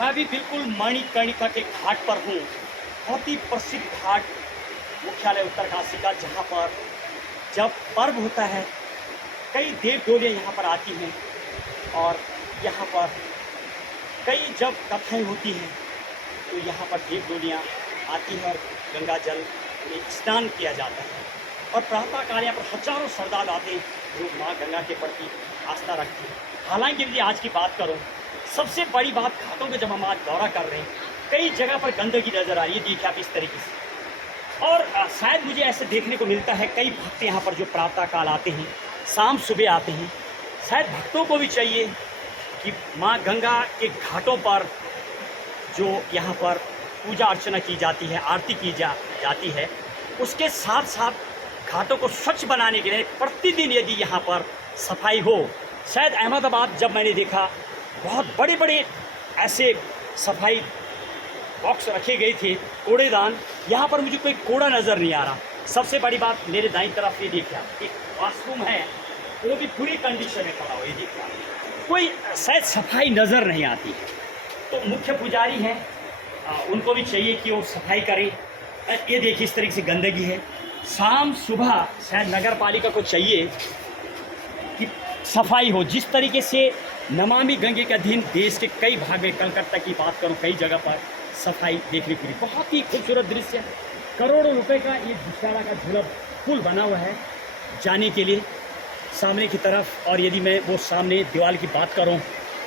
मैं अभी बिल्कुल मणिकर्णिका के घाट पर हूँ। बहुत ही प्रसिद्ध घाट मुख्यालय उत्तरकाशी का, जहाँ पर जब पर्व होता है कई देव डोलियाँ यहाँ पर आती हैं और यहाँ पर कई जब कथाएँ होती हैं तो यहाँ पर देव डोलियाँ आती हैं और गंगा जल में स्नान किया जाता है। और प्रातःकाल यहाँ पर हजारों श्रद्धालु आते हैं जो माँ गंगा के प्रति आस्था रखते हैं। हालांकि यदि आज की बात करो, सबसे बड़ी बात घाटों में जब हम आज दौरा कर रहे हैं कई जगह पर गंदगी नज़र आ रही है, देखिए आप इस तरीके से। और शायद मुझे ऐसे देखने को मिलता है कई भक्त यहाँ पर जो प्रातःकाल आते हैं, शाम सुबह आते हैं। शायद भक्तों को भी चाहिए कि माँ गंगा के घाटों पर जो यहाँ पर पूजा अर्चना की जाती है, आरती की जाती है, उसके साथ साथ घाटों को स्वच्छ बनाने के लिए प्रतिदिन यदि यहाँ पर सफाई हो। शायद अहमदाबाद जब मैंने देखा बहुत बड़े बड़े ऐसे सफाई बॉक्स रखे गए थे, कूड़ेदान, यहाँ पर मुझे कोई कूड़ा नज़र नहीं आ रहा। सबसे बड़ी बात मेरे दाईं तरफ ये देखिए आप, एक वाशरूम है वो भी पूरी कंडीशन में पड़ा हो, ये देखिए आप, कोई शायद सफाई नज़र नहीं आती। तो मुख्य पुजारी हैं, उनको भी चाहिए कि वो सफाई करें। ये देखिए इस तरीके से गंदगी है। शाम सुबह शायद नगर पालिका को चाहिए कि सफाई हो। जिस तरीके से नमामि गंगे के अधीन देश के कई भाग में, कलकत्ता की बात करूं, कई जगह पर सफाई देखने को मिली। बहुत ही खूबसूरत दृश्य है। करोड़ों रुपए का ये घुश्याड़ा का झूला पुल बना हुआ है जाने के लिए सामने की तरफ। और यदि मैं वो सामने दीवार की बात करूं,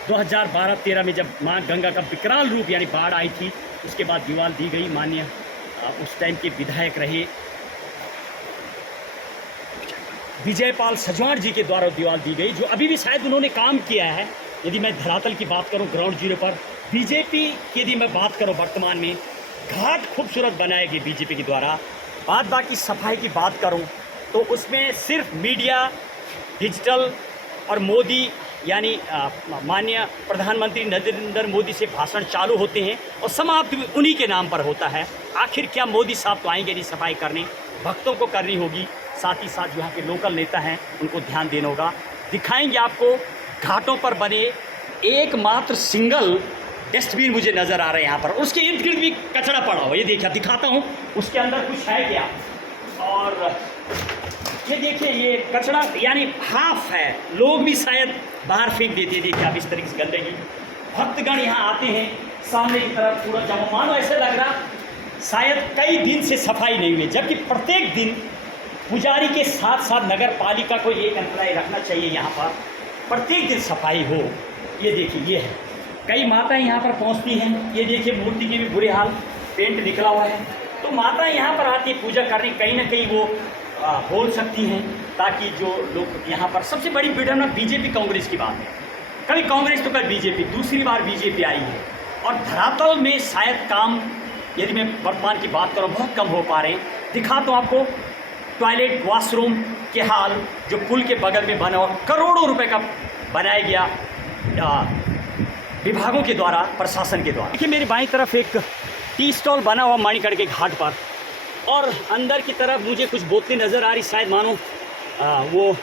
2012-13 में जब माँ गंगा का विकराल रूप यानी बाढ़ आई थी, उसके बाद दीवार दी गई। माननीय उस टाइम के विधायक रहे विजयपाल सजवाण जी के द्वारा दीवार दी गई, जो अभी भी शायद उन्होंने काम किया है। यदि मैं धरातल की बात करूं, ग्राउंड जीरो पर बीजेपी की यदि मैं बात करूं, वर्तमान में घाट खूबसूरत बनाए गए बीजेपी के द्वारा। बाकी सफाई की बात करूं तो उसमें सिर्फ मीडिया, डिजिटल और मोदी यानी माननीय प्रधानमंत्री नरेंद्र मोदी से भाषण चालू होते हैं और समाप्त भी उन्हीं के नाम पर होता है। आखिर क्या मोदी साहब तो आएंगे नहीं सफाई करने, भक्तों को करनी होगी। साथ ही साथ जो यहाँ के लोकल नेता हैं उनको ध्यान देना होगा। दिखाएंगे आपको घाटों पर बने एकमात्र सिंगल डस्टबिन मुझे नज़र आ रहे हैं यहाँ पर। उसके इर्द गिर्द भी कचरा पड़ा हुआ, ये देखिए दिखाता हूँ उसके अंदर कुछ है क्या। और ये देखिए ये कचरा यानी हाफ है, लोग भी शायद बाहर फेंक देते हैं। देखिए आप इस तरीके से गंदगी। भक्तगण यहाँ आते हैं सामने की तरफ, पूरा जमा, मानो ऐसे लग रहा शायद कई दिन से सफाई नहीं हुई, जबकि प्रत्येक दिन पुजारी के साथ साथ नगर पालिका को एक एम्प्लॉय रखना चाहिए यहाँ पर, प्रत्येक दिन सफाई हो। ये देखिए ये है, कई माताएं यहाँ पर पहुँचती हैं। ये देखिए मूर्ति के भी बुरे हाल, पेंट निकला हुआ है। तो माताएं यहाँ पर आती पूजा करने, कहीं ना कहीं वो बोल सकती हैं ताकि जो लोग यहाँ पर। सबसे बड़ी विडम्बना बीजेपी कांग्रेस की बात है, कभी कांग्रेस तो कभी बीजेपी, दूसरी बार बीजेपी आई है। और धरातल में शायद काम यदि मैं वर्तमान की बात करूँ बहुत कम हो पा रहे हैं। दिखाता हूँ आपको टॉयलेट वॉशरूम के हाल जो पुल के बगल में बना और करोड़ों रुपए का बनाया गया विभागों के द्वारा, प्रशासन के द्वारा। देखिए मेरी बाईं तरफ एक टी स्टॉल बना हुआ मणिकर्णिका के घाट पर, और अंदर की तरफ मुझे कुछ बोतलें नज़र आ रही, शायद मानो वो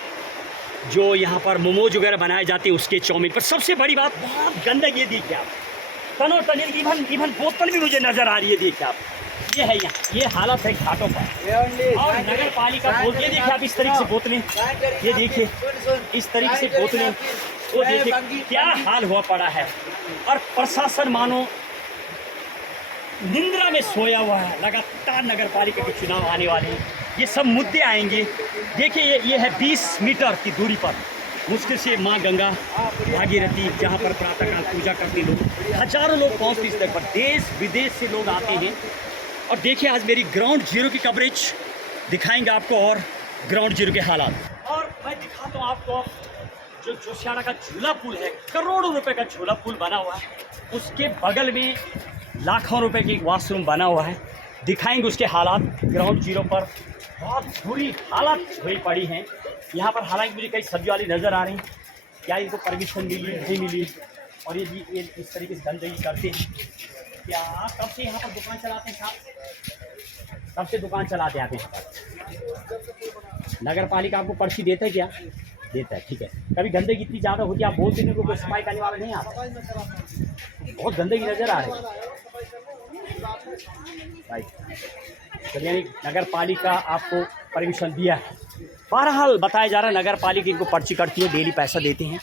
जो यहाँ पर मोमोज वगैरह बनाए जाते हैं उसके चाउमीन पर। सबसे बड़ी बात बहुत गंदगी, देखिए आप तनो तनिल इवन बोतल भी मुझे नज़र आ रही है। देखिए आप ये है यहाँ, ये हालत है घाटों पर। और नगर पालिका बोलती है, देखिए आप इस तरीके से बोतलें, ये देखिए इस तरीके से बोतलें, वो देखिए क्या हाल हुआ पड़ा है। और प्रशासन मानो निंद्रा में सोया हुआ है। लगातार नगर पालिका के चुनाव आने वाले हैं, ये सब मुद्दे आएंगे। देखिए ये है 20 मीटर की दूरी पर मुश्किल से माँ गंगा भागीरथी, जहाँ पर प्रातःकाल पूजा करते लोग, हजारों लोग पहुँचते इस जगह पर, देश विदेश से लोग आते हैं। और देखिए आज मेरी ग्राउंड जीरो की कवरेज दिखाएंगे आपको और ग्राउंड जीरो के हालात। और मैं दिखाता हूँ आपको जो जोशियाड़ा का झूला पुल है, करोड़ों रुपए का झूला पुल बना हुआ है, उसके बगल में लाखों रुपए की वॉशरूम बना हुआ है। दिखाएंगे उसके हालात। ग्राउंड जीरो पर बहुत बुरी हालत हुई पड़ी हैं यहाँ पर। हालांकि मुझे कई सब्जी वाली नज़र आ रही हैं, क्या इनको परमिशन मिली नहीं मिली, और ये इस तरीके से गंदगी करते हैं। क्या कब से यहाँ पर दुकान चलाते हैं साहब? कब से दुकान चलाते हैं आप यहाँ पर? नगर पालिका आपको पर्ची देते हैं क्या? देता है, ठीक है। कभी गंदगी इतनी ज़्यादा होती है, आप बोल देने को कोई सफाई करने वाला नहीं आता, बहुत गंदगी नज़र आ रही है भाई। तो यानी नगर पालिका आपको परमिशन दिया है। बहरहाल बताया जा रहा है नगर पालिका इनको पर्ची कटती है, डेली पैसा देते हैं।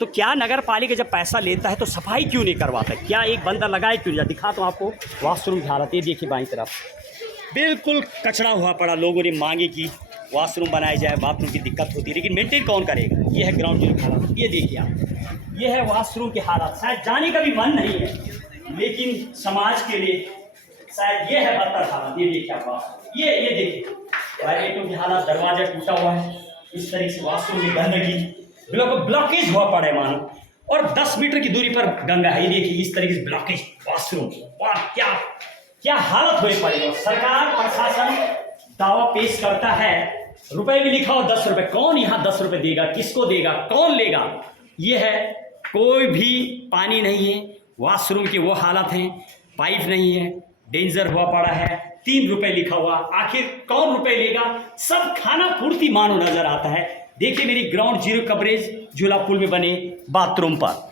तो क्या नगर पालिका जब पैसा लेता है तो सफाई क्यों नहीं करवाता? क्या एक बंदा लगाए क्यों नहीं? दिखा तो आपको वॉशरूम की हालत, ये देखिए बाईं तरफ बिल्कुल कचरा हुआ पड़ा। लोगों ने मांगे कि वॉशरूम बनाया जाए, बाथरूम की दिक्कत होती है, लेकिन मेंटेन कौन करेगा? ये है ग्राउंड जीरो की हालत, ये देखिए आप, ये है वॉशरूम की हालत। शायद जाने का भी मन नहीं है, लेकिन समाज के लिए शायद ये है बदतर हालत। ये देखिए आप, ये देखिए टॉयलेटों की हालत, दरवाजा टूटा हुआ है, इस तरीके से वॉशरूम में गंदगी, ब्लॉकेज हुआ पड़ा है मानो, और 10 मीटर की दूरी पर गंगा है। ये देखिए इस तरीके से ब्लॉकेज वॉशरूम, वाह क्या हालत हुई पड़ी है। सरकार प्रशासन दावा पेश करता है, रुपए भी लिखा हो 10 रुपए, कौन यहाँ 10 रुपए देगा? किसको देगा? कौन लेगा? ये है, कोई भी पानी नहीं है, वॉशरूम की वो हालत है, पाइप नहीं है, डेंजर हुआ पड़ा है, 3 रुपए लिखा हुआ, आखिर कौन रुपए लेगा? सब खाना पूर्ति मानो नजर आता है। देखिए मेरी ग्राउंड जीरो कवरेज झूला पुल में बने बाथरूम पर।